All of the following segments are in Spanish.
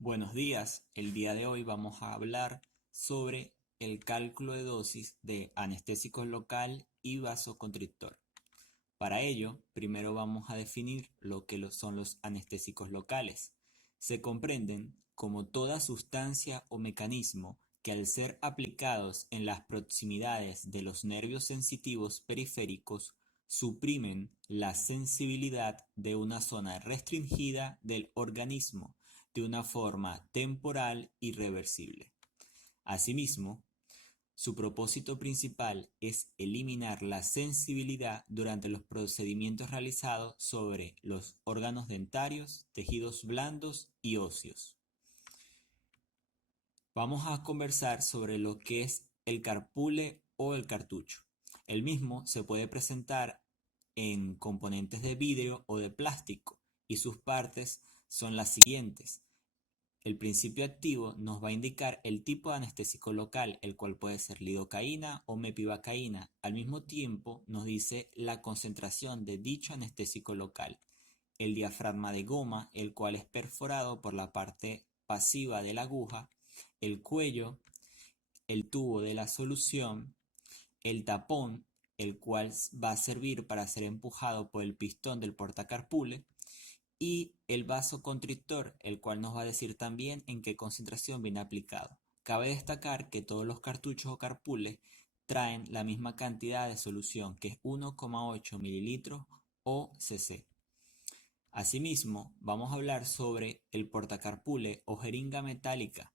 Buenos días, el día de hoy vamos a hablar sobre el cálculo de dosis de anestésico local y vasoconstrictor. Para ello, primero vamos a definir lo que son los anestésicos locales. Se comprenden como toda sustancia o mecanismo que al ser aplicados en las proximidades de los nervios sensitivos periféricos suprimen la sensibilidad de una zona restringida del organismo de una forma temporal irreversible. Asimismo, su propósito principal es eliminar la sensibilidad durante los procedimientos realizados sobre los órganos dentarios, tejidos blandos y óseos. Vamos a conversar sobre lo que es el carpule o el cartucho. El mismo se puede presentar en componentes de vidrio o de plástico y sus partes son las siguientes. El principio activo nos va a indicar el tipo de anestésico local, el cual puede ser lidocaína o mepivacaína. Al mismo tiempo nos dice la concentración de dicho anestésico local. El diafragma de goma, el cual es perforado por la parte pasiva de la aguja, el cuello, el tubo de la solución, el tapón, el cual va a servir para ser empujado por el pistón del portacarpule, y el vasoconstrictor, el cual nos va a decir también en qué concentración viene aplicado. Cabe destacar que todos los cartuchos o carpules traen la misma cantidad de solución, que es 1,8 mililitros o cc. Asimismo, vamos a hablar sobre el portacarpule o jeringa metálica,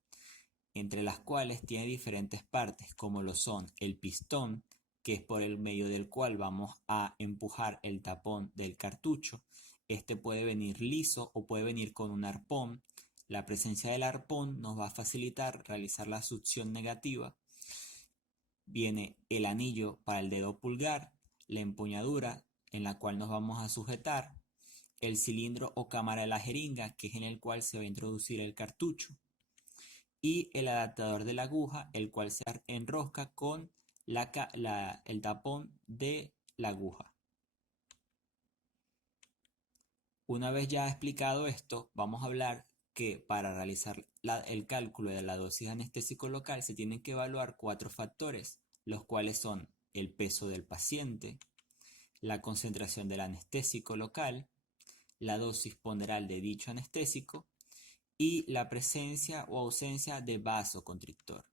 entre las cuales tiene diferentes partes, como lo son el pistón, que es por el medio del cual vamos a empujar el tapón del cartucho. Este puede venir liso o puede venir con un arpón. La presencia del arpón nos va a facilitar realizar la succión negativa. Viene el anillo para el dedo pulgar, la empuñadura en la cual nos vamos a sujetar, el cilindro o cámara de la jeringa, que es en el cual se va a introducir el cartucho, y el adaptador de la aguja, el cual se enrosca con el tapón de la aguja. Una vez ya explicado esto, vamos a hablar que para realizar el cálculo de la dosis anestésico local se tienen que evaluar 4 factores, los cuales son el peso del paciente, la concentración del anestésico local, la dosis ponderal de dicho anestésico y la presencia o ausencia de vasoconstrictor.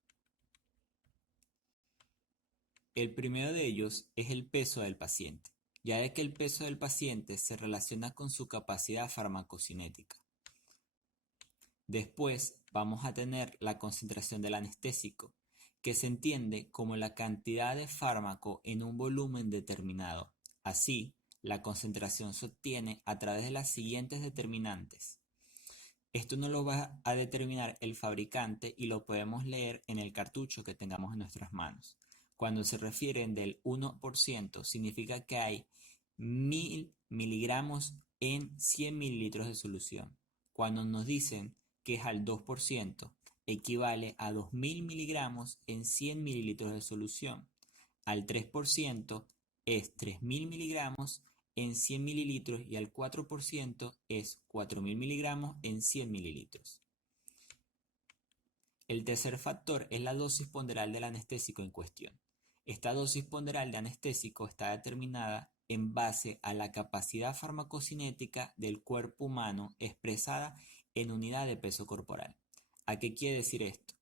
El primero de ellos es el peso del paciente, ya de que el peso del paciente se relaciona con su capacidad farmacocinética. Después vamos a tener la concentración del anestésico, que se entiende como la cantidad de fármaco en un volumen determinado. Así, la concentración se obtiene a través de las siguientes determinantes. Esto no lo va a determinar el fabricante y lo podemos leer en el cartucho que tengamos en nuestras manos. Cuando se refieren del 1%, significa que hay 1000 miligramos en 100 mililitros de solución. Cuando nos dicen que es al 2%, equivale a 2000 miligramos en 100 mililitros de solución. Al 3% es 3000 miligramos en 100 mililitros y al 4% es 4000 miligramos en 100 mililitros. El tercer factor es la dosis ponderal del anestésico en cuestión. Esta dosis ponderal de anestésico está determinada en base a la capacidad farmacocinética del cuerpo humano expresada en unidad de peso corporal. ¿A qué quiere decir esto?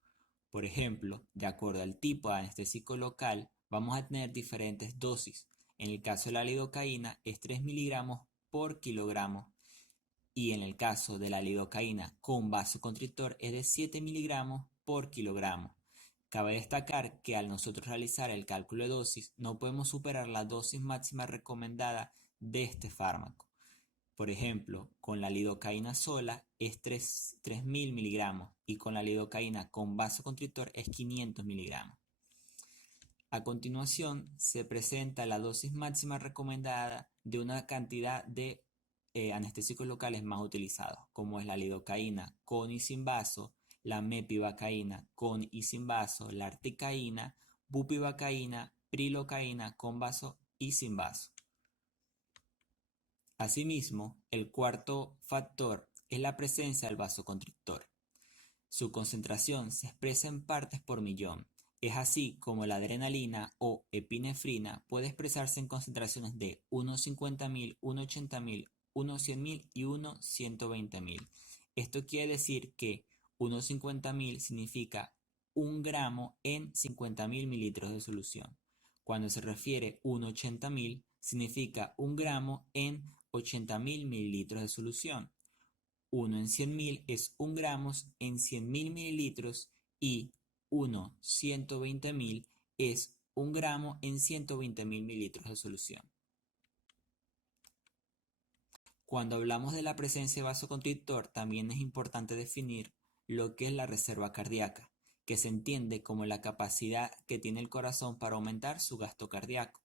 Por ejemplo, de acuerdo al tipo de anestésico local, vamos a tener diferentes dosis. En el caso de la lidocaína es 3 miligramos por kilogramo y en el caso de la lidocaína con vasoconstrictor es de 7 miligramos por kilogramo. Cabe destacar que al nosotros realizar el cálculo de dosis no podemos superar la dosis máxima recomendada de este fármaco. Por ejemplo, con la lidocaína sola es 3000 miligramos y con la lidocaína con vasoconstrictor es 500 miligramos. A continuación se presenta la dosis máxima recomendada de una cantidad de anestésicos locales más utilizados, como es la lidocaína con y sin vaso, la mepivacaína con y sin vaso, la articaína, bupivacaína, prilocaína con vaso y sin vaso. Asimismo, el cuarto factor es la presencia del vasoconstrictor. Su concentración se expresa en partes por millón. Es así como la adrenalina o epinefrina puede expresarse en concentraciones de 1 50.000, 1 80.000, 1 100.000 y 1 120.000. Esto quiere decir que 1 50.000 significa 1 gramo en 50.000 mililitros de solución. Cuando se refiere 1 80.000 significa 1 gramo en 80.000 mililitros de solución. 1 en 100.000 es 1 gramo en 100.000 mililitros y 1 120.000 es 1 gramo en 120.000 mililitros de solución. Cuando hablamos de la presencia de vasoconstrictor, también es importante definir lo que es la reserva cardíaca, que se entiende como la capacidad que tiene el corazón para aumentar su gasto cardíaco.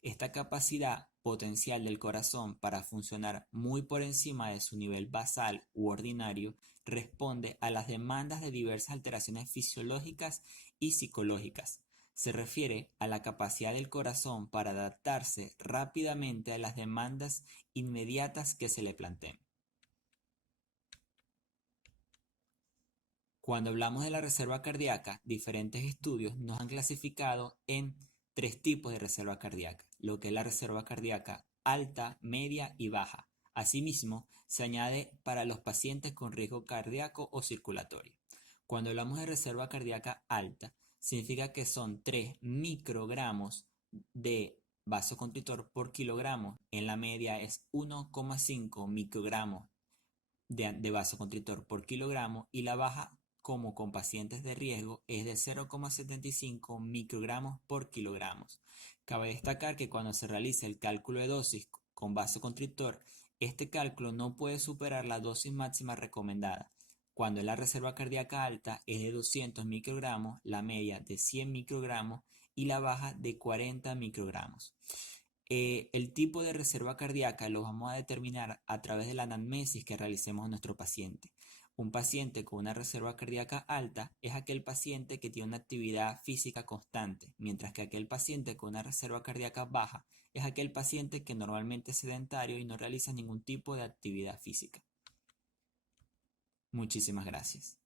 Esta capacidad potencial del corazón para funcionar muy por encima de su nivel basal u ordinario responde a las demandas de diversas alteraciones fisiológicas y psicológicas. Se refiere a la capacidad del corazón para adaptarse rápidamente a las demandas inmediatas que se le planteen. Cuando hablamos de la reserva cardíaca, diferentes estudios nos han clasificado en 3 tipos de reserva cardíaca, lo que es la reserva cardíaca alta, media y baja. Asimismo, se añade para los pacientes con riesgo cardíaco o circulatorio. Cuando hablamos de reserva cardíaca alta, significa que son 3 microgramos de vasoconstrictor por kilogramo. En la media es 1,5 microgramos de vasoconstrictor por kilogramo y la baja, como con pacientes de riesgo, es de 0,75 microgramos por kilogramo. Cabe destacar que cuando se realiza el cálculo de dosis con vasoconstrictor, este cálculo no puede superar la dosis máxima recomendada. Cuando la reserva cardíaca alta es de 200 microgramos, la media de 100 microgramos y la baja de 40 microgramos. El tipo de reserva cardíaca lo vamos a determinar a través de la anamnesis que realicemos a nuestro paciente. Un paciente con una reserva cardíaca alta es aquel paciente que tiene una actividad física constante, mientras que aquel paciente con una reserva cardíaca baja es aquel paciente que normalmente es sedentario y no realiza ningún tipo de actividad física. Muchísimas gracias.